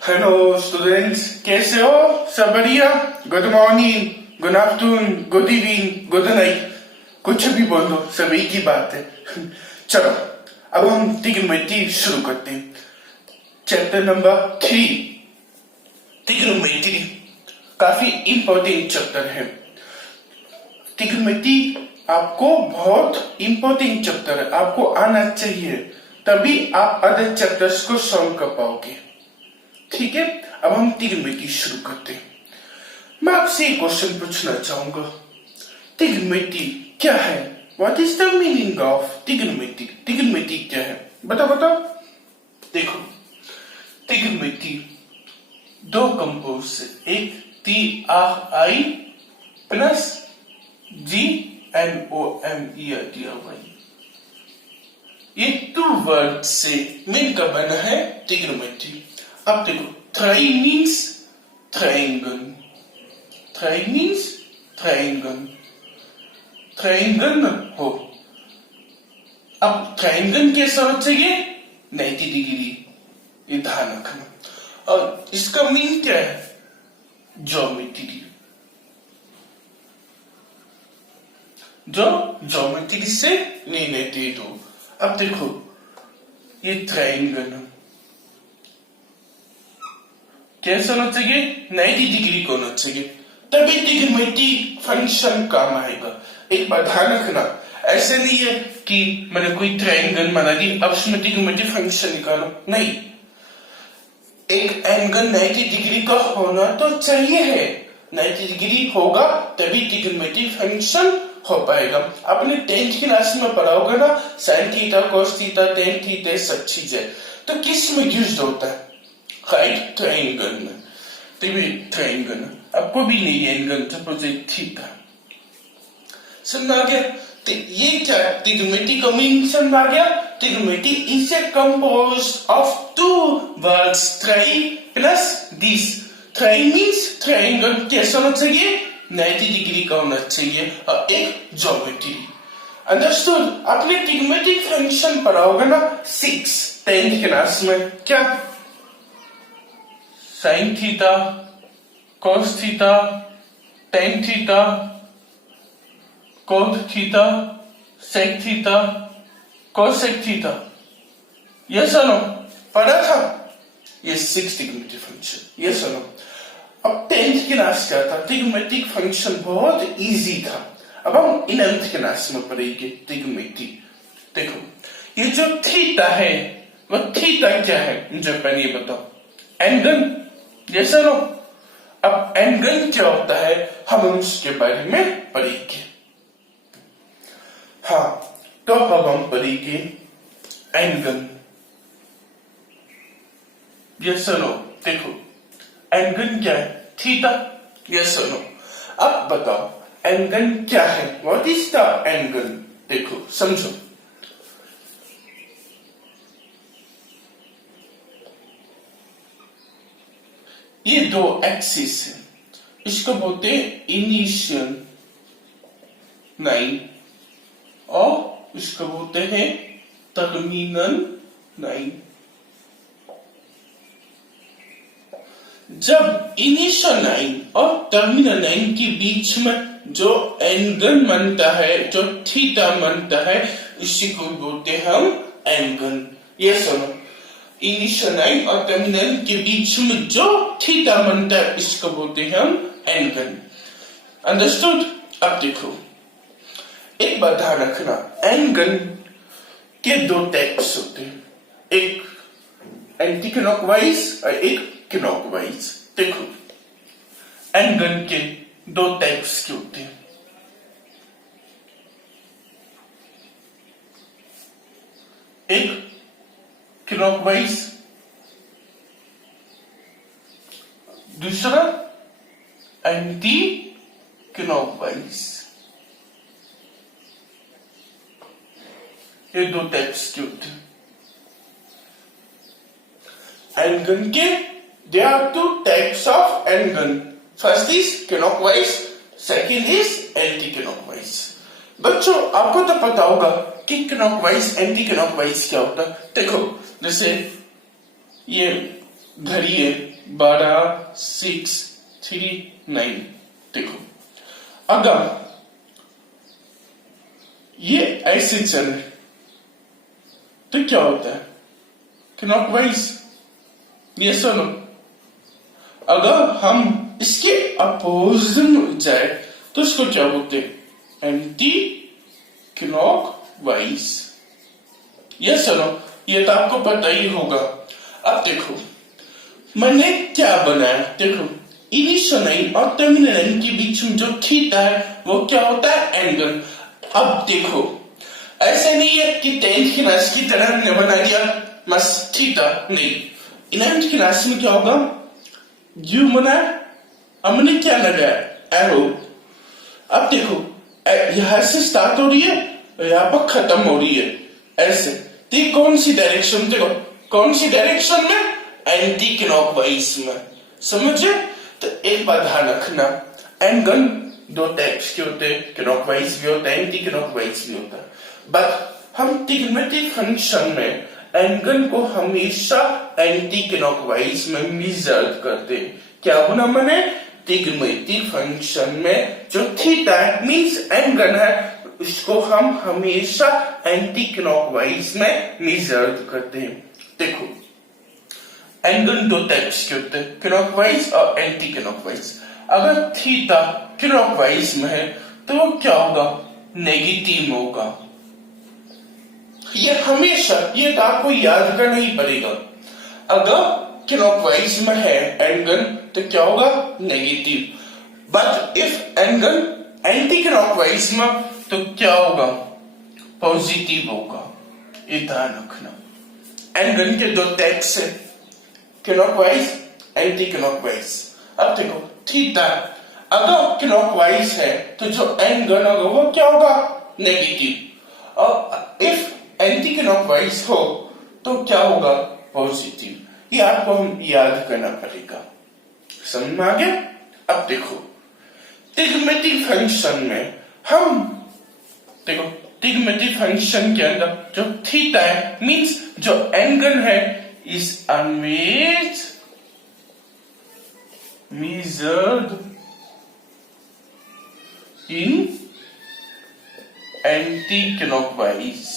Hello students, कैसे हो? सब बढ़िया? Good morning, good afternoon, good evening, good night, कुछ भी बोल दो, सब एक ही बात है। चलो अब हम ट्रिग्नोमेट्री शुरू करते हैं। चैप्टर नंबर 3 ट्रिग्नोमेट्री काफी इंपॉर्टेंट चैप्टर है। ट्रिग्नोमेट्री आपको बहुत इंपॉर्टेंट चैप्टर है, आपको आना चाहिए, तभी आप अदर चैप्टर्स को सॉल्व कर पाओगे। ठीक है, अब हम ट्रिग्नोमेट्री शुरू करते हैं। मैं आपसे एक क्वेश्चन पूछना चाहूंगा, ट्रिग्नोमेट्री क्या है? What is the meaning of trigonometry? Trigonometry क्या है? बताओ। देखो, ट्रिग्नोमेट्री दो कंपोज से, एक TRI प्लस GNOMETRY, ये टू वर्ड से मिलकर बना है ट्रिग्नोमेट्री। अब देखो, try means triangle, try means triangle, triangle हो। अब ट्रायंगल कैसा होना चाहिए? 90 डिग्री, ये ध्यान रखना। और इसका मीन क्या है? ज्योमेट्री, जो ज्योमेट्री से रिलेटेड हो। अब देखो, ये ट्रायंगल कैसा होना चाहिए? 90 डिग्री को होना चाहिए, तभी ट्रिग्नोमेट्री फंक्शन काम आएगा। एक बात ध्यान रखना, ऐसे नहीं है कि मैंने कोई ट्रायंगल बना दी, अब उसमें ट्रिग्नोमेट्री फंक्शन निकालो, नहीं। एक एंगल 90 डिग्री का होना तो चाहिए है, 90 डिग्री होगा तभी ट्रिग्नोमेट्री फंक्शन हो पाएगा। आपने 10th क्लास में पढ़ा होगा ना, sign theta, cos theta, tan theta, सब चीजें। तो किस में यूज होता है? राइट ट्रायंगल में, तभी ट्रायंगल। आपको भी नहीं एंगल सपोज थीटा, समझ आ गया? तो ये क्या ट्रिग्नोमेट्री का मीनिंग समझ आ गया? Trigonometry is a composed of two words, tri plus this. Tri means triangle कैसा होना चाहिए? 90 डिग्री का होना चाहिए, और एक ज्योमेट्री। अंडरस्टूड? आपने ट्रिग्नोमेट्री फंक्शन पढ़ा होगा ना 10th क्लास में, क्या? Sine theta, cos theta, tan theta, cot theta, sec theta, cosec theta, ये सुनो पढ़ा था? ये 6 ट्रिग्नोमेट्री फंक्शन, ये सुनो। अब 10th क्लास क्या था? ट्रिग्नोमेट्रिक फंक्शन बहुत इजी था। अब हम 11th क्लास में पढ़ेंगे ट्रिग्नोमेट्री। देखो, ये जो थीटा है, वो थीटा क्या है मुझे पहले ये बताओ। एंगल, ये सुनो। अब एंगल क्या होता है, हम उसके बारे में पढ़ेंगे। हाँ, तो अब हम पढ़ेंगे एंगल। ये सुनो, देखो एंगल क्या है? थीटा, ये सुनो। अब बताओ एंगल क्या है? What is the angle? देखो समझो, ये दो एक्सिस है, इसको बोलते हैं इनिशियल लाइन और इसको बोलते हैं टर्मिनल लाइन। जब इनिशियल लाइन और टर्मिनल लाइन के बीच में जो एंगल बनता है, जो थीटा बनता है, इसी को बोलते हैं हम एंगल। ये सुनो, इनिशियल लाइन और टर्मिनल के बीच में जो थीटा बनता है, इसको बोलते हैं हम एंगल। अंडरस्टूड? अब देखो, एक बात ध्यान रखना, एंगल के दो टाइप्स होते हैं, एक एंटी क्लॉकवाइज और एक क्लॉकवाइज। देखो, एंगल के दो टाइप्स के होते हैं, एक क्लॉकवाइज, दूसरा एंटी क्लॉकवाइज। ये दो टाइप्स के होते हैं एंगल के। There are two types of angle, first is clockwise, second is anticlockwise. बच्चों, आपको तो पता होगा कि क्लॉकवाइज एंटी क्लॉकवाइज क्या होता है। देखो, जैसे ये घड़ी है, 12, 6, 3, 9। देखो अगर ये ऐसे चले तो क्या होता है? क्लॉकवाइज, ये सुनो। अगर हम इसके अपोजिट में जाए तो इसको क्या बोलते हैं? Anti clockwise. ये सुनो, ये तो आपको पता ही होगा। अब देखो मैंने क्या बनाया, देखो इनिशियल लाइन और टर्मिनल लाइन के बीच में जो थीटा है वो क्या होता है? एंगल। अब देखो ऐसे नहीं है कि 10th क्लास की तरह हमने बना दिया बस थीटा, नहीं। 11th क्लास में क्या होगा? यू बनाया, हमने क्या लगाया? एरो। अब देखो यहां से स्टार्ट हो रही है और यहां पर खत्म हो रही है, ऐसे। तो कौन सी डायरेक्शन? देखो कौन सी डायरेक्शन में? एंटी क्लॉकवाइज में, समझे? तो एक बात ध्यान रखना, एंगल दो टाइप्स के होते हैं, क्लॉकवाइज भी होता है, एंटी क्लॉकवाइज भी होता है। बट हम ट्रिग्नोमेट्रिक फंक्शन में एंगल को हमेशा एंटी क्लॉकवाइज में मेजर करते हैं। क्या बोला मैंने? ट्रिग्नोमेट्रिक फंक्शन में जो थीटा मींस एंगल है उसको हम हमेशा एंटी क्लॉकवाइज में मेजर करते हैं। देखो एंगल दो टाइप्स के होते हैं, क्लॉकवाइज और एंटी क्लॉकवाइज। अगर थीटा क्लॉकवाइज में है तो वो क्या होगा? नेगेटिव होगा। ये हमेशा, ये तो आपको याद करना ही पड़ेगा। अगर क्लॉकवाइज में है एंगल तो क्या होगा? Negative. But if angle anti clockwise में तो क्या होगा? पॉजिटिव होगा। ये ध्यान रखना। एंगल के दो टाइप्स है, क्लॉकवाइज, एंटी क्लॉकवाइज। अब देखो थीटा अगर क्लॉकवाइज है तो जो एंगल होगा वो क्या होगा? नेगेटिव। और इफ एंटी क्लॉकवाइज हो तो क्या होगा? पॉजिटिव। ये आपको हम याद करना पड़ेगा। समझ में आ गया? अब देखो ट्रिग्नोमेट्रिक फंक्शन में हम देखो ट्रिग्नोमेट्रिक फंक्शन के अंदर जो थीटा है मींस जो एंगल है is always measured in anti-clockwise।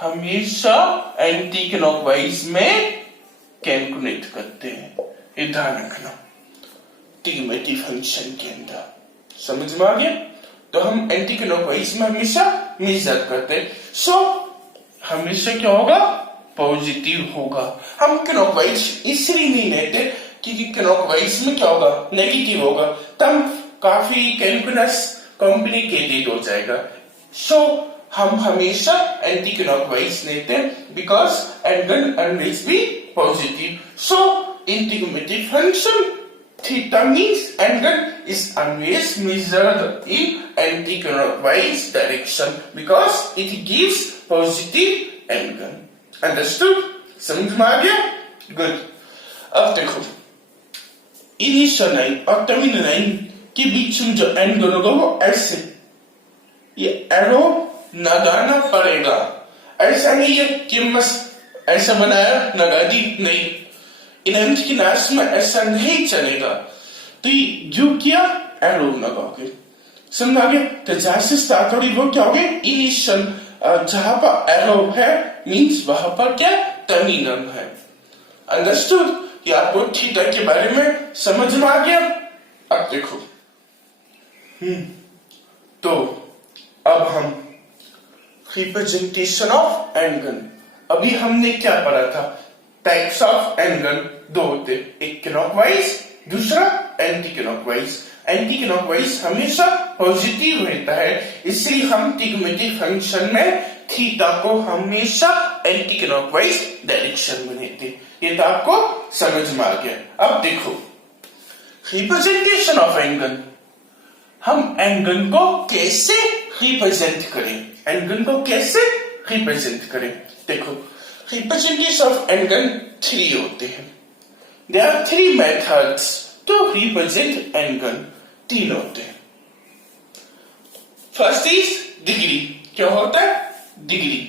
हमेशा एंटी क्लॉकवाइज में कैलकुलेट करते हैं, ये ध्यान रखना ट्रिग्नोमेट्रिक फंक्शन के अंदर। समझ में आ गया? तो हम एंटी क्लॉकवाइज में हमेशा मेजर करते हैं। सो हमेशा क्या होगा? पॉजिटिव होगा। हम क्लॉकवाइज इसलिए नहीं लेते क्योंकि क्लॉकवाइज में क्या होगा? नेगेटिव होगा, तब काफी कैलकुलस कॉम्प्लिकेटेड हो जाएगा। सो हम हमेशा एंटी क्लॉकवाइज लेते हैं because angle always be positive. So in trigonometric function theta means angle is always measured in anti-clockwise direction because it gives positive angle. Understood? समझ में आ गया? Good. अब देखो इनिशियल लाइन और टर्मिनल लाइन के बीच में जो एंगल होगा वो ऐसे, ये एरो लगाना पड़ेगा। ऐसा नहीं है कि बस ऐसा बनाया लगा दी, नहीं। इलेवेंथ क्लास में ऐसा नहीं चलेगा। तो जो किया एरो लगाओगे, समझ आ गया? तो जहां से स्टार्ट हो रही वो क्या हो गया? इनिशियल। जहां पर एरो है मींस वहां पर क्या? टर्मिनल है। अंडरस्टूड? ये आपको थीटा के बारे में समझ में आ गया? अब देखो तो अब हम रिप्रेजेंटेशन ऑफ एंगल। अभी हमने क्या पढ़ा था? टाइप्स ऑफ एंगल दो होते, एक क्लॉकवाइज, दूसरा एंटी क्लॉकवाइज। एंटी क्लॉकवाइज हमेशा पॉजिटिव रहता है, इसलिए हम ट्रिग्नोमेट्रिक फंक्शन में थीटा को हमेशा एंटी क्लॉकवाइज डायरेक्शन में लेते। ये तो आपको समझ में आ गया। अब देखो रिप्रेजेंटेशन ऑफ एंगल, हम एंगल को कैसे रिप्रेजेंट करें? एंगल को कैसे रिप्रेजेंट करें? देखो रिप्रेजेंटेशन ऑफ एंगल 3 होते हैं। There are 3 methods to represent angle। 3 होते हैं। First is degree. क्या होता है? Degree.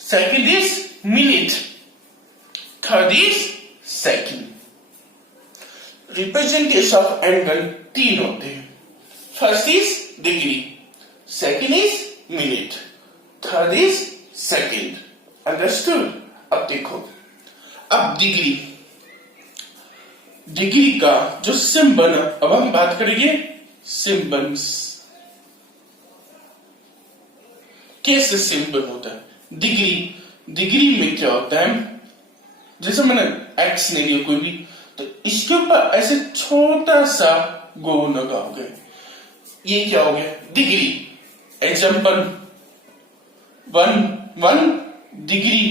Second is minute. Third is second. Representation of angle तीन होते हैं। First is degree, second is minute, third is second. Understood? अब देखो, अब डिग्री का जो सिंबल, अब हम बात करेंगे सिंबल्स। कैसे सिंबल होता है डिग्री में क्या होता है, जैसे मैंने एक्स ले लिया कोई भी, तो इसके ऊपर ऐसे छोटा सा गोल लगाओगे, ये क्या हो गया degree. Example 1 degree,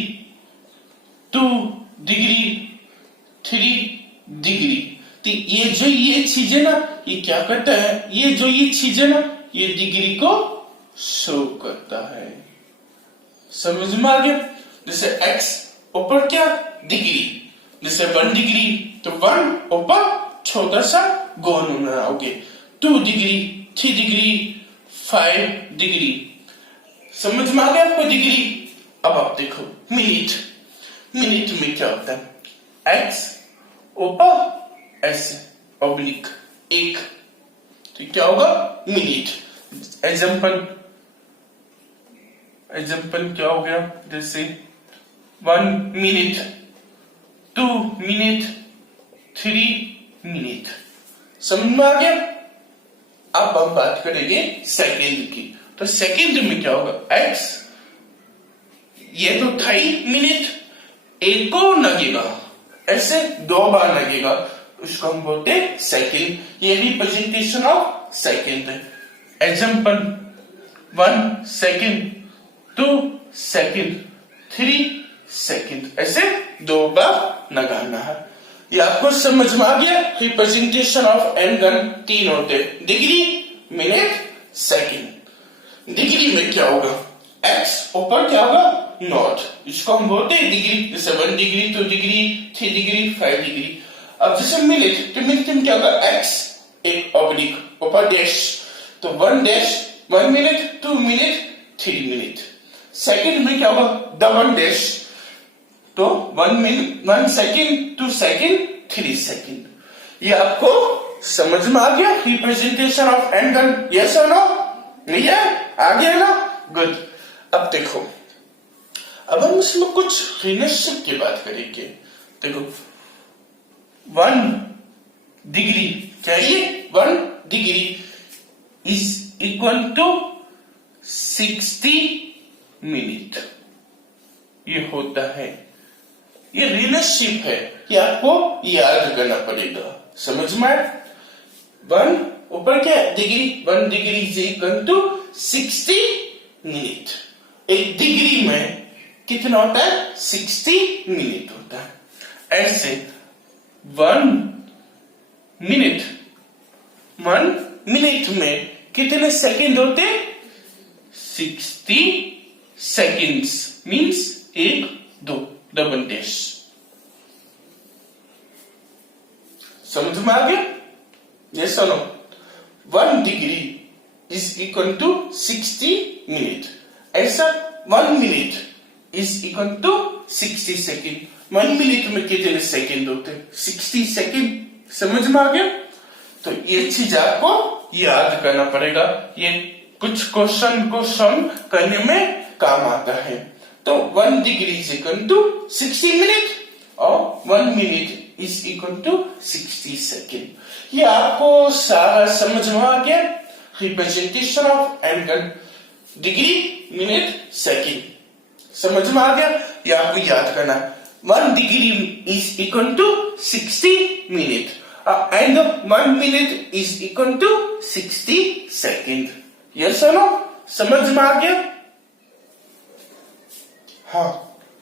2 degree, 3 degree. तो ये चीज है ना, ये क्या करता है, ये चीज है ना, ये डिग्री को शो करता है। समझ में आ गया? जैसे x ऊपर क्या डिग्री, जैसे 1 डिग्री तो 1 ऊपर छोटा सा गोल बनाओगे, 2 डिग्री, 3 डिग्री, 5 डिग्री। समझ में आ गया आपको डिग्री? अब आप देखो मिनट में क्या होता है, x ऊपर ऐसे ऑब्लिक 1, तो क्या होगा मिनट। एग्जाम्पल क्या हो गया, जैसे 1 मिनट, 2 मिनट, 3 मिनट। समझ में आ गया? अब हम बात करेंगे सेकंड की। तो सेकंड में क्या होगा, x, ये तो था ही मिनट, एक को लगेगा ऐसे 2 बार लगेगा, उसको हम बोलते हैं सेकंड। ये रिप्रेजेंटेशन ऑफ सेकंड है। एग्जाम्पल 1 सेकंड, 2 सेकंड, 3 सेकंड, ऐसे 2 बार लगाना है। ये आपको समझ में आ गया? रिप्रेजेंटेशन ऑफ एंगल 3 होते हैं, डिग्री, मिनट, सेकंड। डिग्री में क्या होगा, x ऊपर क्या होगा नॉट, इसको हम बोलते हैं डिग्री। जैसे 1 डिग्री, 2 डिग्री, 3 डिग्री, 5 डिग्री। अब जैसे मिनट, तो मिनट में क्या होगा, x एक ऑब्लिक ऊपर डैश, तो 1 dash 1 minute, 2 minute, 3 minute. Second में क्या होगा, डबल डैश, तो 1 सेकंड, 2 सेकंड, 3 सेकंड। ये आपको समझ में आ गया रिप्रेजेंटेशन ऑफ एंगल? यस और नो? नहीं है? आ गया ना? गुड। अब देखो, अब हम इसमें कुछ रिलेशनशिप की बात करेंगे। देखो 1 डिग्री, क्या ये 1 degree is equal to 60 minute, ये होता है। ये रिलेशनशिप है, ये आपको याद करना पड़ेगा। समझ में? 1 ऊपर क्या degree, 1 degree is equal to 60 minute. एक डिग्री में कितना होता है, 60 मिनट होता है। ऐसे 1 मिनट में कितने सेकंड होते, 60 सेकंड्स, मींस 1 2 डबल डैश। समझ में आ गया? यस और no? 1 degree is equal to 60 minute. ऐसा 1 minute is equal to 60 second. 1 minute में कितने सेकंड होते, 60 सेकंड। समझ में आ गया? तो ये चीज आपको याद करना पड़ेगा, ये कुछ क्वेश्चन को सॉल्व करने में काम आता है। तो 1 degree is equal to 60 minute और 1 minute is equal to 60 second. ये आपको सारा समझ में आ गया? Representation of angle degree, minute, second. समझ में आ गया? ये आपको याद करना। 1 degree is equal to 60 minute and 1 minute is equal to 60 second. Yes और नो? समझ में आ गया? हाँ,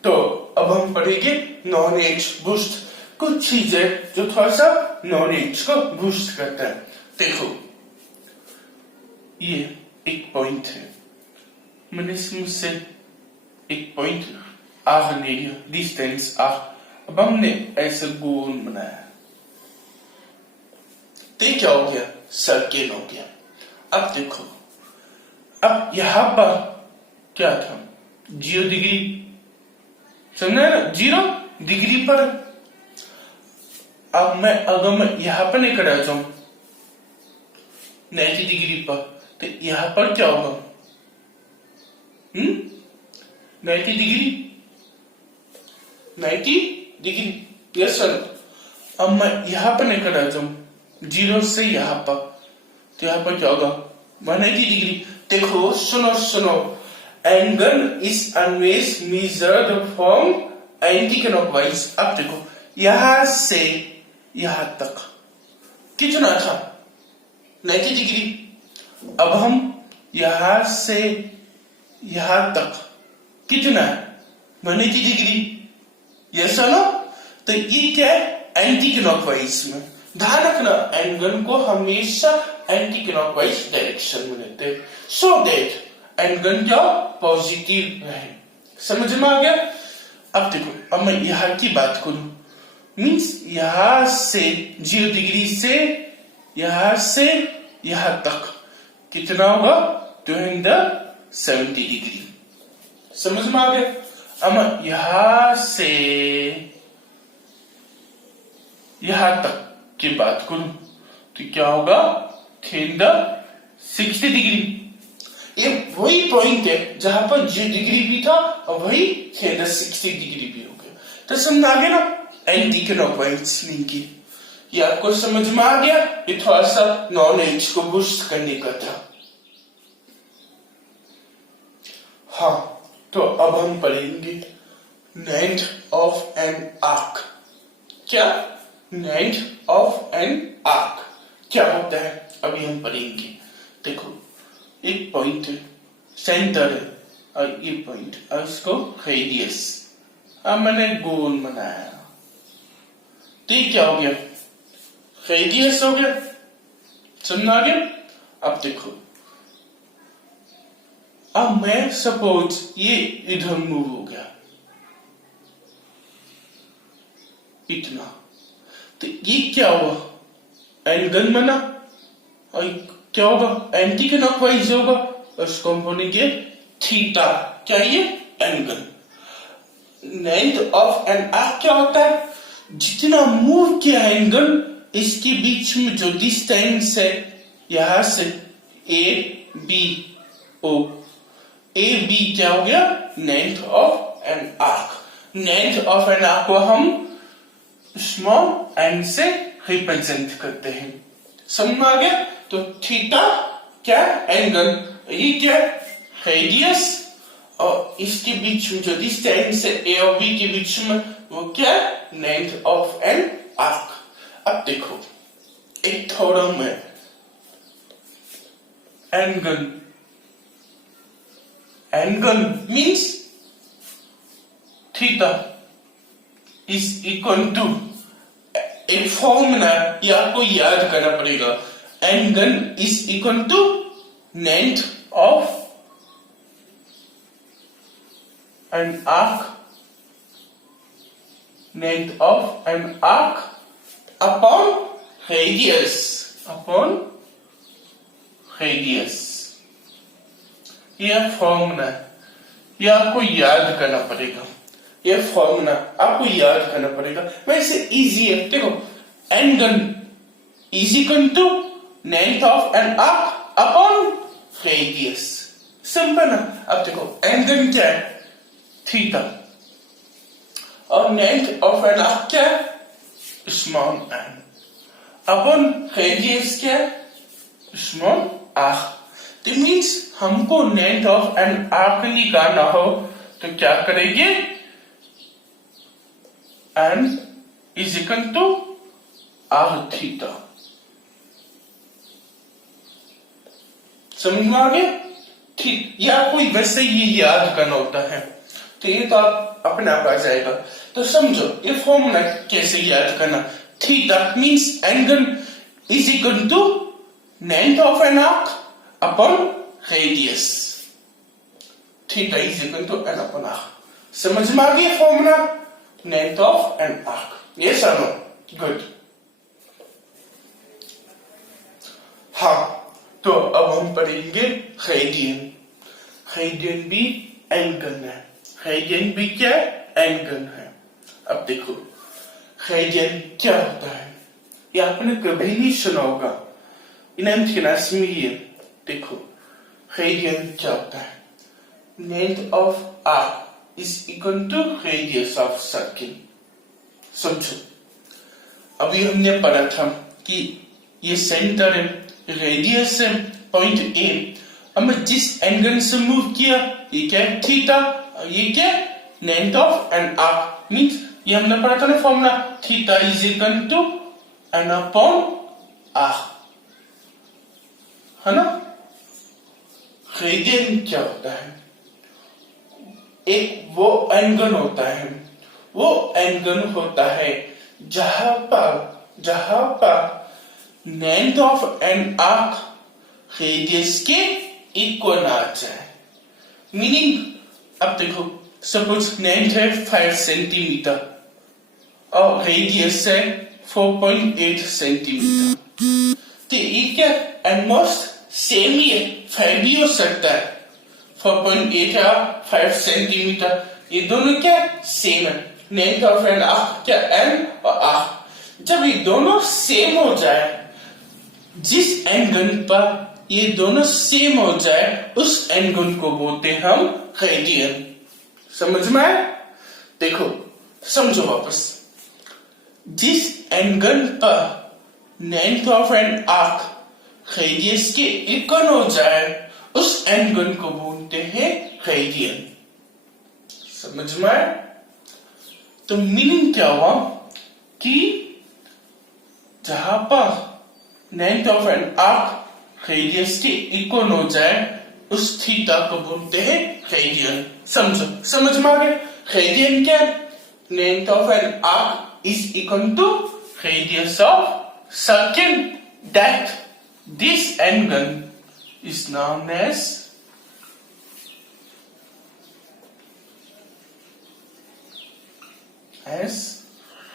तो अब हम पढ़ेंगे नॉलेज बूस्ट, कुछ चीजें जो थोड़ा सा नॉलेज को बूस्ट करता है। देखो, ये एक पॉइंट है, मैंने इसमें से एक पॉइंट आर ले लिया, डिस्टेंस आर। अब हमने ऐसे गोल बनाया, तो क्या हो गया, सर्किल हो गया। अब देखो, अब यहां पर क्या था, 0 डिग्री, समझे ना? 0 डिग्री पर अब अगर मैं यहाँ पर लेकर आ जाऊं 90 डिग्री पर, तो यहाँ पर क्या होगा? 90 डिग्री, यस सर। अब मैं यहाँ पर लेकर आ जाऊं 0 से यहाँ पर, तो यहाँ पर क्या होगा? 180 डिग्री। देखो सुनो, angle is always measured from anti clockwise. अब देखो यहां से यहां तक कितना था? 90 डिग्री। अब हम यहां से यहां तक कितना है? 180 डिग्री, यस और नो? तो ये क्या है? एंटी क्लॉकवाइज में। ध्यान रखना एंगल को हमेशा एंटी क्लॉकवाइज डायरेक्शन में लेते हैं, सो दैट एंगल क्या पॉजिटिव रहे। समझ में आ गया? अब देखो, अब मैं यहां की बात करूं, मीन्स यहां से 0 डिग्री से यहां तक कितना होगा? 270 डिग्री। समझ में आ गया? अब मैं यहां से यहां तक की बात करूं तो क्या होगा? 360 डिग्री। ये वही पॉइंट है जहां पर 0 डिग्री भी था और वही 360 डिग्री भी हो गया। तो समझ आ गया ना एंटी क्लॉकवाइज की? ये आपको समझ में आ गया? ये थोड़ा सा नॉलेज को बूस्ट करने का था। हाँ, तो अब हम पढ़ेंगे लेंथ ऑफ एन आर्क। क्या? लेंथ ऑफ एन आर्क क्या होता है अभी हम पढ़ेंगे। देखो एक पॉइंट है, सेंटर है, और ये पॉइंट और इसको रेडियस। अब मैंने गोल बनाया, तो ये क्या हो गया? रेडियस हो गया। समझ आ गया? अब देखो, अब मैं सपोज ये इधर मूव हो गया इतना, तो ये क्या हुआ? एंगल बना, और क्या होगा? एंटी क्लॉकवाइज होगा। उसको हम बोलेंगे थीटा। क्या ये? Angle. Length of an arc क्या होता है? जितना मूव किया एंगल, इसके बीच में जो डिस्टेंस है, यहां से A B O, A B क्या हो गया? Length of an arc. Length of an arc को हम स्मॉल एन से रिप्रेजेंट करते हैं। समझ में आ गया? तो थीटा क्या? एंगल। ये क्या? रेडियस। और इसके बीच में जो डिस्टेंस है ए और बी के बीच में, वो क्या? Length of an arc. अब देखो एक थ्योरम है, angle means theta is equal to, एक फॉर्मूला ये आपको याद करना पड़ेगा। Angle is equal to length of an arc, length of an arc upon radius, यह फॉर्मूला ये आपको याद करना पड़ेगा। ये फॉर्मूला आपको याद करना पड़ेगा। वैसे इजी है। देखो angle is equal to length of an arc upon radius. Simple ना? अब देखो एंगल क्या है? थीटा। और लेंथ ऑफ एन आर्क क्या है? Small N. अपॉन रेडियस क्या है? Small R. तो मीन्स हमको लेंथ ऑफ एन आर्क निकालना हो तो क्या करेंगे? N is equal to R theta. समझ में आ गया? ठीक, या कोई वैसे ये याद करना होता है, तो ये तो आप अपने आप आ जाएगा। तो समझो ये फॉर्मूला कैसे याद करना। Theta means angle is equal to length of an arc upon radius. Theta is equal to N upon arc. समझ में आ गया formula? Length of an arc. Yes और नो? गुड। हाँ, तो अब हम पढ़ेंगे रेडियन। रेडियन भी एंगल है। रेडियन भी क्या है? एंगल है। अब देखो रेडियन क्या होता है ये आपने कभी नहीं सुना होगा। इन्हें देखो रेडियन क्या होता है। Length of arc is equal to radius of circle. समझो, अभी हमने पढ़ा था कि ये सेंटर है, रेडियस है पॉइंट ए, हमें जिस एंगल से मूव किया ये क्या है, थीटा, ये क्या है, length of an arc. Means ये हमने पढ़ा था ना formula, theta is equal to N upon r, है ना। रेडियन क्या होता है, एक वो एंगल होता है, वो एंगल होता है जहां पर length of an arc radius के इक्वल आ जाए। मीनिंग, अब देखो सपोज लेंथ है 5 सेंटीमीटर और रेडियस है 4.8 सेंटीमीटर, तो ये क्या ऑलमोस्ट सेम ही है, 5 भी हो सकता है, 4.8 या 5 सेंटीमीटर, ये दोनों क्या सेम है। लेंथ ऑफ एन आर्क क्या एन और आर्क, जब ये दोनों सेम हो जाए, जिस एंगल पर ये दोनों सेम हो जाए उस एंगल को बोलते हम रेडियन। समझ में आया? देखो समझो वापस, जिस एंगल पर length of an arc radius के इक्वल हो जाए उस एंगल को बोलते हैं रेडियन। समझ में आया? तो मीनिंग क्या हुआ कि जहां पर length of an arc radius के इक्वल हो जाए उस थीटा को बोलते हैं रेडियन। समझो, समझ में आ गया? रेडियन क्या, length of an arc is equal to radius of circle, that this angle is known as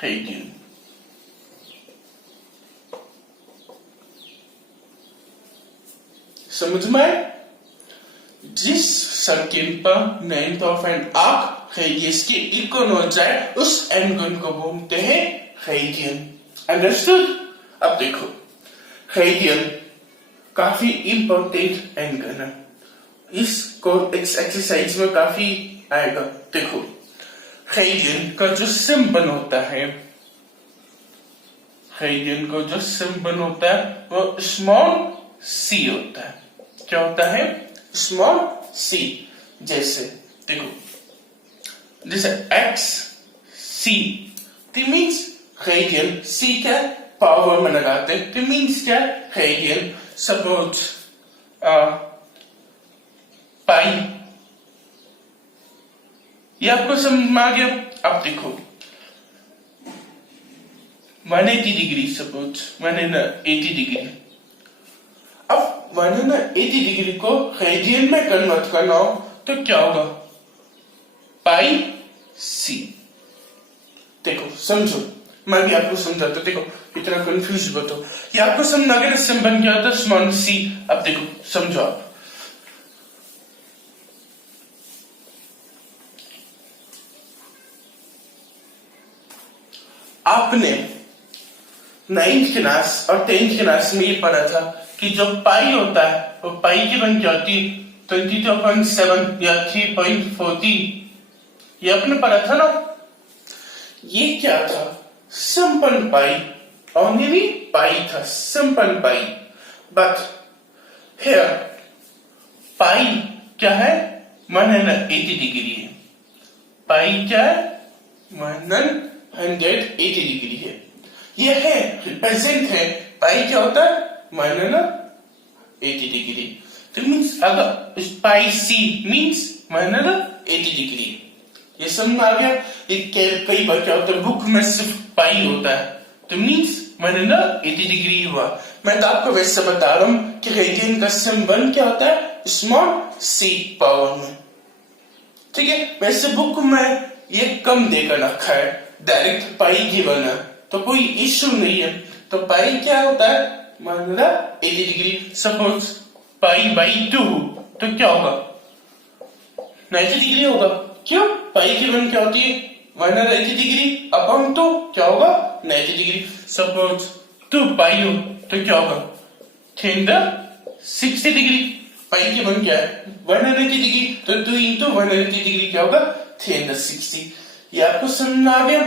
radian। समझ में आए? जिस सर्किल पर length of an arc radius के इक्वल हो जाए उस एंगल को बोलते हैं रेडियन। अंडरस्टूड? अब देखो, रेडियन काफी इंपॉर्टेंट एंगल है, इसको इस एक्सरसाइज में काफी आएगा। देखो रेडियन का जो सिंबल होता है, रेडियन का जो सिंबल होता है वो स्मॉल सी होता है। क्या होता है? Small C. जैसे देखो, जैसे एक्स सी, तो मीन्स रेडियन, सी क्या पावर में लगाते हैं, तो मीन्स क्या रेडियन। सपोज पाई, ये आपको समझ में आ गया? अब देखो 180 डिग्री, सपोज 180 डिग्री, अब 180 डिग्री को रेडियन में कन्वर्ट करना हो तो क्या होगा? पाई सी। देखो समझो, मैं भी आपको समझाता, देखो इतना कंफ्यूज बताओ, ये आपको समझ आ गया सिंबल क्या होता है? Small C. अब देखो समझो, आप आपने 9th क्लास और 10th क्लास में ये पढ़ा था कि जो पाई होता है वो पाई की बन क्या होती है 22.7 या 3.14, ये आपने पढ़ा था ना। ये क्या था? सिंपल पाई, ओनली पाई था, सिंपल पाई। बट हियर पाई क्या है? 180 डिग्री है। पाई क्या है? 180 डिग्री है। ये है रिप्रेजेंट है, पाई क्या होता है? 180 डिग्री। तो मीन्स अगर पाई सी मीन्स 180 डिग्री। ये समझ आ गया? कई बार क्या होता है बुक में सिर्फ पाई होता है, तो मीन्स 180 डिग्री हुआ। मैं तो आपको वैसे बता रहा हूं कि रेडियन का सिंबल क्या होता है? स्मॉल सी पावर में। ठीक है, वैसे बुक में ये कम देकर रखा है, डायरेक्ट पाई गिवन है, तो कोई इश्यू नहीं है। तो पाई क्या होता है? 180 डिग्री। सपोज पाई बाई 2 तो क्या होगा? 90 डिग्री होगा। क्यों? पाई की वन क्या होती है? 180 डिग्री अपॉन 2 क्या होगा 90 डिग्री। सपोज 2 पाई हो तो क्या होगा 360 डिग्री। पाई की वन क्या है 180 डिग्री, तो 2 इंटू 180 डिग्री क्या होगा 360। ये आपको समझ में आ गया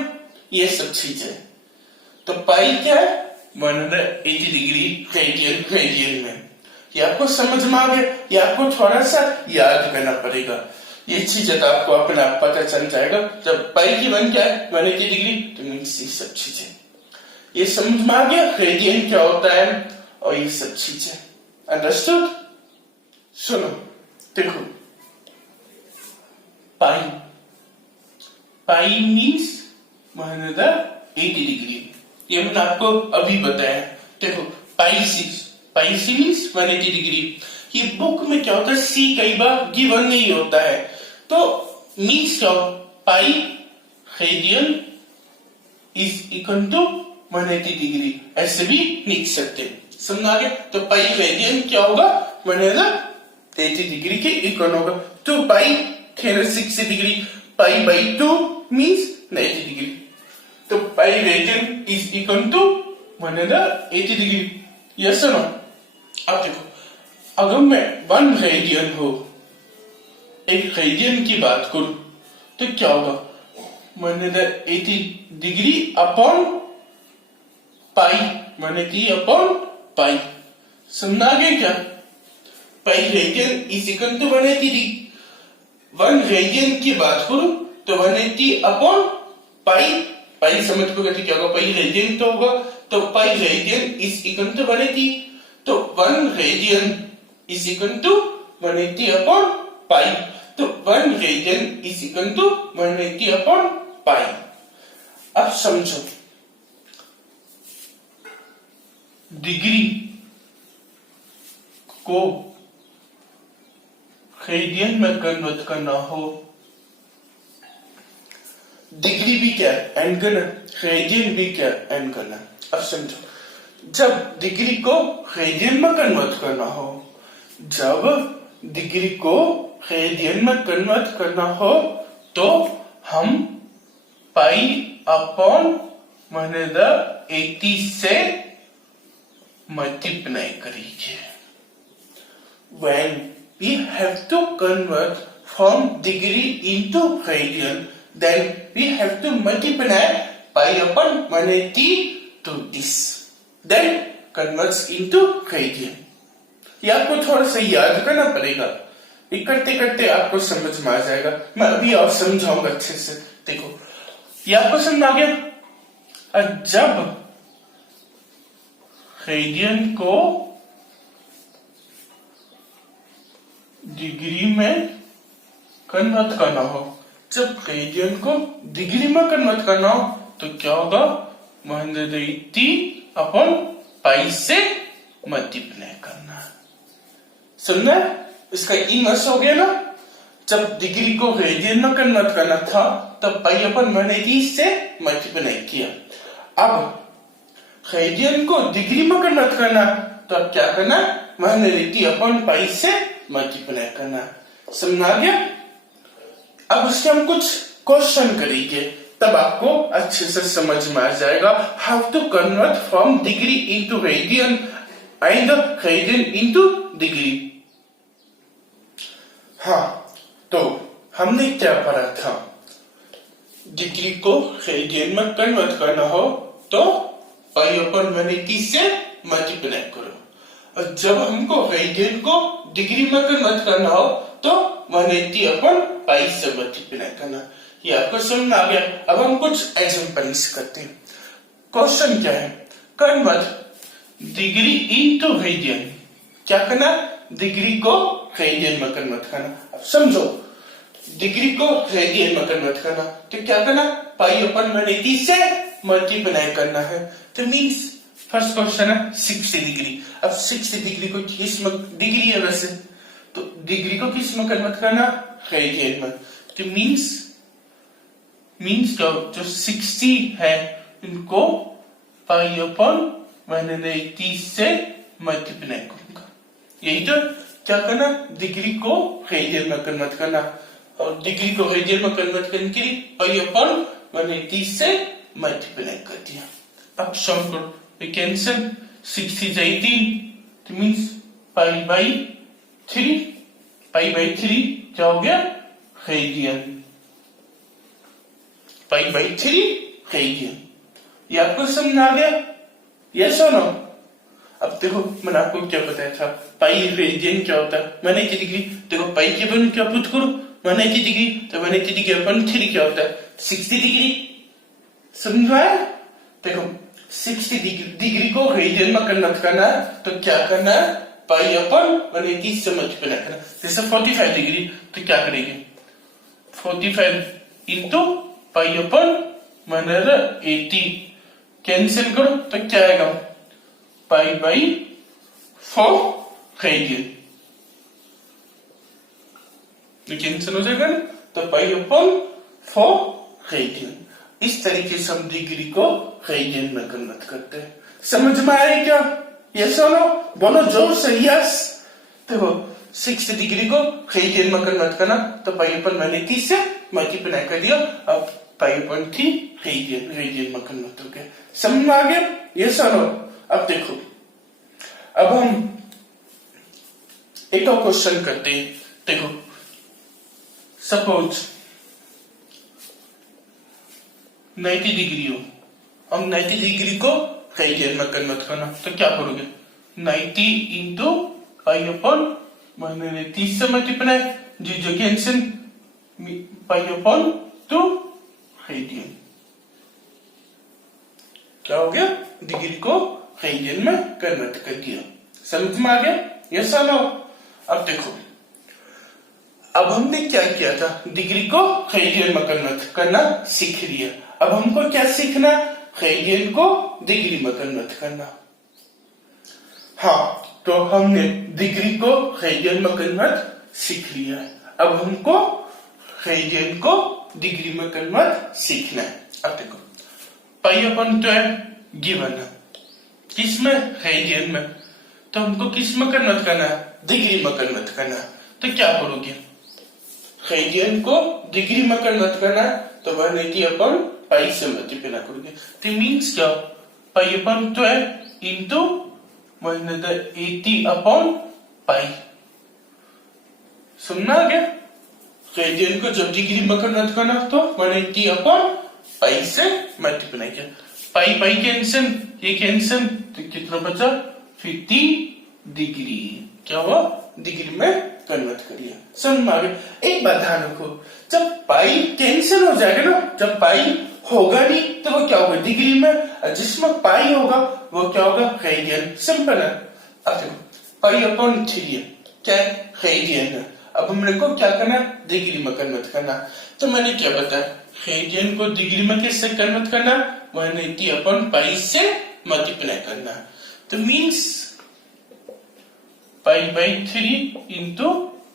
ये सब चीजें। तो पाई क्या है 180 डिग्री रेडियन में। ये आपको समझ में आ गया, ये आपको थोड़ा सा याद करना पड़ेगा। ये चीजें तो आपको अपने आप पता चल जाएगा। जब पाई की वन क्या है 180 डिग्री तो मीन्स ये सब चीजें ये समझ में आ गया, रेडियन क्या होता है और ये सब चीजें। अंडरस्टूड। सुनो देखो पाई, पाई मीन्स 180 डिग्री, ये मैंने आपको अभी बताया। देखो पाई सी मीन्स 180 डिग्री। ये बुक में क्या होता है सी कई बार गिवन नहीं होता है, तो मीन्स क्या हो pi radian is equal to 180 degree, ऐसे भी लिख सकते हैं। समझ आ गया। तो पाई रेडियन क्या होगा 180 डिग्री के इक्वल होगा। 2 pi 360 degree, pi by 2 means 90 degree. तो pi radian is equal to 180 degree. Yes और नो। अब देखो अगर मैं 1 रेडियन हो, एक रेडियन की बात करूं तो क्या होगा 180 degree upon pi, 180 upon pi. समझ आ गया क्या। Pi radian is equal to 180 degree. 1 radian की बात करूं तो 180 अपॉन पाई, पाई समझ को क्या होगा पाई रेडियन तो होगा, तो pi radian is equal to 180। तो 1 radian is equal to 180 upon pi, तो 1 radian is equal to 180 upon pi. अब समझो डिग्री को रेडियन में कन्वर्ट करना हो, डिग्री भी क्या है एंगल, रेडियन भी क्या एंगल है। अब समझो जब डिग्री को रेडियन में कन्वर्ट करना हो, जब डिग्री को रेडियन में कन्वर्ट करना हो तो हम पाई अपॉन 180 से मल्टीप्लाई करेंगे। When we have to convert from degree into radian, then we have to multiply pi upon 180 to this, then converts into radian। ये आपको थोड़ा सा याद करना पड़ेगा, ये करते करते आपको समझ में आ जाएगा। मैं अभी और समझाऊंगा अच्छे से। देखो ये आपको समझ आ गया। जब रेडियन को डिग्री में कन्वर्ट करना हो, जब रेडियन को डिग्री में कन्वर्ट करना हो तो क्या होगा 180 अपॉन पाई से मल्टीप्लाई करना। समझना इसका इनवर्स हो गया ना। जब डिग्री को रेडियन में कन्वर्ट करना था तब पाई अपॉन 180 से मल्टीप्लाई किया। अब रेडियन को डिग्री में कन्वर्ट करना तो अब क्या करना 180 अपॉन पाई से मल्टीप्लाई करना। समझ आ गया। अब उसके हम कुछ क्वेश्चन करेंगे, तब आपको अच्छे से समझ में आ जाएगा how to convert from degree into radian and radian into degree. हाँ तो हमने क्या पढ़ा था, डिग्री को रेडियन में कन्वर्ट करना हो तो पाई अपॉन 180 से मल्टीप्लाई करो, और जब हमको रेडियन को डिग्री में कन्वर्ट करना हो तो 180 अपॉन पाई से मल्टीप्लाई करना। ये आपको समझ में आ गया। अब हम कुछ एग्जांपल्स करते हैं। क्वेश्चन क्या है, कन्वर्ट डिग्री इनटू रेडियन। क्या करना, डिग्री को रेडियन में कन्वर्ट करना। अब समझो डिग्री को रेडियन में कन्वर्ट करना तो क्या करना, पाई अपॉन 180 से मल्टीप्लाई करना है। तो मीन्स फर्स्ट क्वेश्चन है 60 डिग्री। अब 60 डिग्री को किस में, डिग्री है वैसे तो डिग्री को किस में कन्वर्ट करना, रेडियन में। तो मीन्स जो 60 है इनको पाई अपॉन 180 से मल्टीप्लाई करूंगा। यही तो क्या करना, डिग्री को रेडियन में कन्वर्ट करना, और डिग्री को रेडियन में कन्वर्ट करने के लिए पाई अपॉन 180 से मल्टीप्लाई कर दिया। अब सम करो, we cancel 6 is 18, it means pi by 3, pi by 3 क्या हो गया, रेडियन, pi by 3 रेडियन। ये आपको समझ आ गया, यस और नो? अब देखो मैंने आपको क्या बताया था, पाई रेडियन क्या होता है, 180 डिग्री। देखो पाई के अपन क्या पुट करो, 180 डिग्री, तो 180 डिग्री अपन 3 क्या होता है, 60 डिग्री। समझ आया? देखो 60 डिग्री को रेडियन में कन्वर्ट करना है तो क्या करना है, पाई अपन 180 से मल्टीप्लाई करना। जैसे 45 डिग्री तो क्या करेंगे, 45 इंटू पाई अपन 180 कैंसिल करो तो क्या आएगा, पाई बाई 4 रेडियन, कैंसिल हो जाएगा ना, तो पाई अपन 4 रेडियन। इस तरीके से हम डिग्री को रेडियन में कन्वर्ट करते हैं। समझ में आया क्या? यस और नो? बोलो जोर से यस। देखो 60 डिग्री को रेडियन में कन्वर्ट करना तो पाई अपन 180 से मल्टीप्लाई कर दिया, अब पाई अपन 3 रेडियन में कन्वर्ट हो गया। समझ में आ गया? यस और नो? अब देखो, अब हम एक और क्वेश्चन करते हैं। देखो सपोज 90 डिग्री हो, अब 90 डिग्री को रेडियन में कन्वर्ट करना तो क्या करोगे, 90 इंटू पाई अपन 180 से मल्टीप्लाई, जो कैंसिल, पाई अपन 2 रेडियन, क्या हो गया, डिग्री को रेडियन में कन्वर्ट कर दिया। समझ में आ गया? यस और नो? अब देखो, अब हमने क्या किया था, डिग्री को रेडियन में कन्वर्ट करना सीख लिया। अब हमको क्या सीखना, रेडियन को डिग्री में कन्वर्ट करना। हाँ, तो हमने डिग्री को रेडियन में कन्वर्ट सीख लिया, अब हमको रेडियन को डिग्री में कन्वर्ट सीखना है। अब देखो पाई अपन तो है गिवन है, किसमें, रेडियन में, तो हमको किस में कन्वर्ट करना है, डिग्री में कन्वर्ट करना है। तो क्या करोगे, रेडियन को डिग्री में कन्वर्ट करना है तो 180 अपन पाई से मल्टीप्लाई करोगे, तो मीन्स क्या, पाई अपन तो है इंटू 180 अपन पाई। सुनना गया, रेडियन को जब डिग्री में कन्वर्ट करना तो 180 अपन पाई से मल्टीप्लाई किया, पाई पाई कैंसिल, ये कैंसिल, तो कितना बचा, 50 डिग्री, क्या हुआ, डिग्री में कन्वर्ट करिए। समझ में आ गया? एक बात ध्यान रखो, जब पाई कैंसिल हो जाएगा ना, जब पाई होगा नहीं तो वो क्या होगा, डिग्री में, जिसमें पाई होगा वो क्या होगा, रेडियन। सिंपल है। अब देखो पाई अपॉन 3 है, क्या है, रेडियन है। अब हमने को क्या करना, डिग्री में कन्वर्ट करना। तो मैंने क्या बताया, रेडियन को डिग्री में किससे कन्वर्ट करना, 180 अपॉन पाई से मल्टीप्लाई करना। तो means pi by 3 into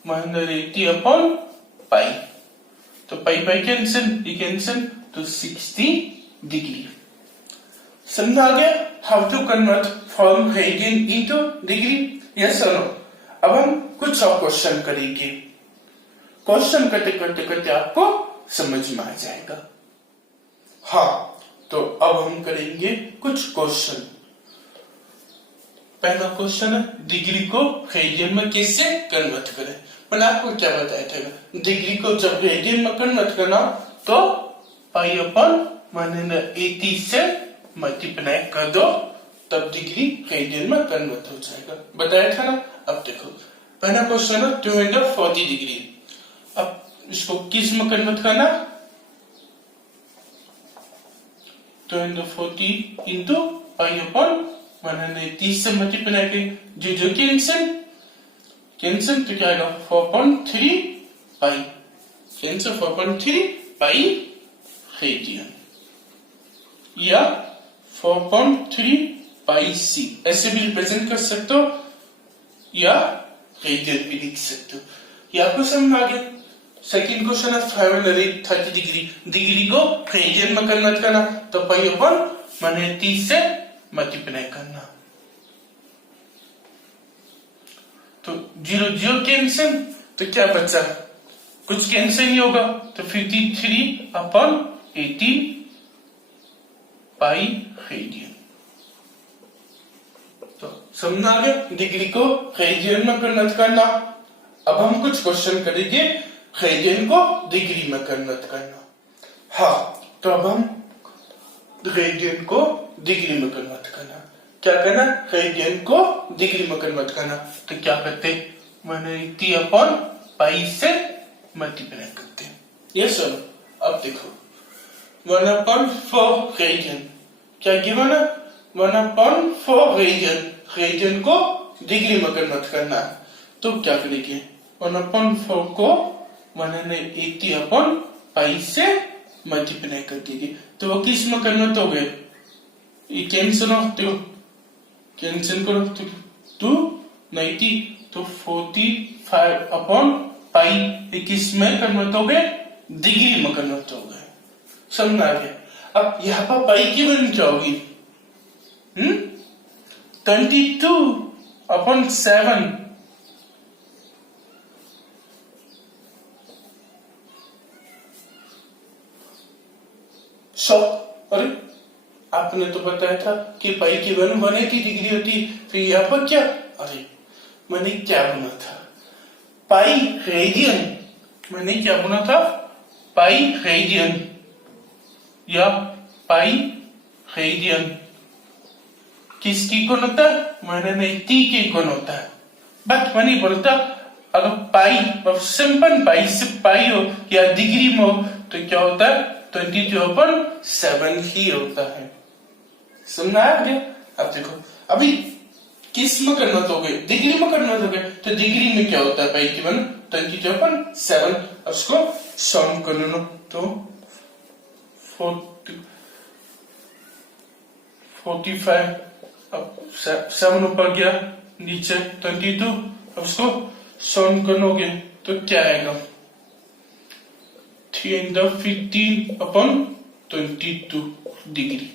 180 upon pi, तो पाई पाई कैंसिल, ये कैंसिल, तो 60 डिग्री। समझा गया how to convert from radian into degree? Yes और नो? अब हम कुछ और क्वेश्चन करेंगे, क्वेश्चन करते करते करते आपको समझ में आ जाएगा। हाँ, तो अब हम करेंगे कुछ क्वेश्चन। पहला क्वेश्चन है, डिग्री को रेडियन में कैसे कन्वर्ट करें। मैंने आपको क्या बताया था, डिग्री को जब रेडियन में कन्वर्ट करना तो पाई अपन 180 से मल्टीप्लाई कर दो, तब डिग्री रेडियन में कन्वर्ट हो जाएगा, बताया था ना। अब देखो पहला क्वेश्चन है 240 डिग्री, अब इसको किस में कन्वर्ट करना, 240 इंटू पाई अपन 180 से मल्टीप्लाई करें, जो कैंसिल कैंसिल, तो क्या आएगा, 4.3 पाई, कैंसिल 4.3 पाई रेडियन, या 4.3 पाई सी, ऐसे भी रिप्रेजेंट कर सकते हो, या रेडियन भी लिख सकते हो। ये आपको समझ में आ गया। सेकेंड क्वेश्चन है 530 डिग्री, डिग्री को रेडियन में कन्वर्ट करना तो पाई अपन 180 से मल्टीप्लाई करना, तो 0 कैंसिल, तो क्या बचा, कुछ कैंसिल नहीं होगा, तो 53 अपन 18 पाई रेडियन। तो समझ आ गया डिग्री को रेडियन में कन्वर्ट करना। अब हम कुछ क्वेश्चन करेंगे रेडियन को डिग्री में कन्वर्ट करना। हाँ, तो अब हम रेडियन को डिग्री में कन्वर्ट करना। क्या करना? रेडियन को डिग्री में कन्वर्ट करना। तो क्या करते? 180 अपॉन पाई से मल्टीप्लाई करते हैं। ये सुनो, अब देखो 1/4 रेडियन क्या गिवन है? 1/4 रेडियन। रेडियन को डिग्री में कन्वर्ट करना है तो क्या करेंगे? 1/4 को 180 अपॉन पाई से मल्टीप्लाई कर दीजिए तो वो किस में कन्वर्ट हो गए? ये कैंसिल हो, कैंसिल करो तो 290 तो 45 अपॉन पाई किस में कन्वर्ट हो गए? डिग्री में कन्वर्ट हो गए। समझ आ गया? अब यहाँ पर पाई की वैल्यू क्या होगी? 22 अपॉन 7। अरे आपने तो बताया था कि पाई की वैल्यू 180 डिग्री होती, फिर यहाँ पर क्या? अरे मैंने क्या बोला था? Pi radian. मैंने क्या बोला था? पाई रेडियन या पाई रेडियन किसकी कौन होता है? मैंने नहीं टी की कौन होता है। बट मैं नहीं बोलता अगर पाई सिंपल पाई से पाई हो या डिग्री में हो तो क्या होता है? 22/7 ही होता है। समझ आ गया? अब देखो अभी किस में कन्वर्ट हो गए? डिग्री में कन्वर्ट हो गए तो डिग्री में क्या होता है? पाई की वैल्यू 22/7। उसको सम कर लो तो 45 अब 7 ऊपर गया नीचे 22। अब उसको सम करोगे तो क्या आएगा? 315/22 डिग्री।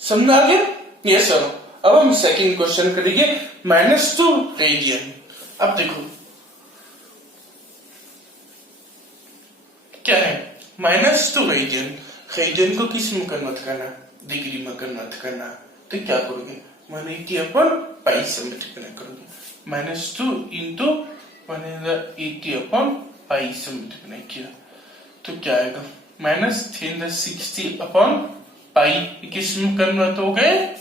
समझ आ गया? ये सब। अब हम सेकंड क्वेश्चन करेंगे -2 रेडियन। अब देखो क्या है? -2 रेडियन। रेडियन को किस में कन्वर्ट करना? डिग्री में कन्वर्ट करना। तो क्या करोगे? 180 अपॉन पाई से मल्टीप्लाई करोगे। -2 इंटू 180 अपॉन पाई से मल्टीप्लाई किया तो क्या आएगा? -360 अपॉन पाई किस में कन्वर्ट हो गए?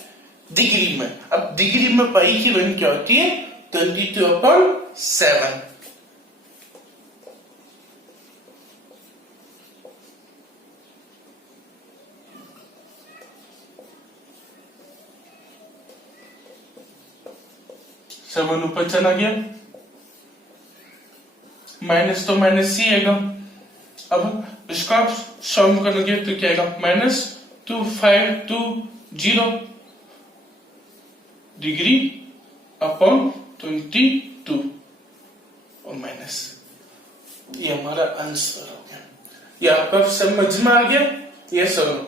डिग्री में। अब डिग्री में पाई की वैल्यू क्या होती है? 22/7। सेवन ऊपर चला गया, माइनस तो माइनस ही आएगा। अब इसका सम करोगे तो क्या आएगा? -2520 डिग्री अपॉन 22 और माइनस। ये हमारा आंसर हो गया। ये आपका समझ में आ गया? ये सब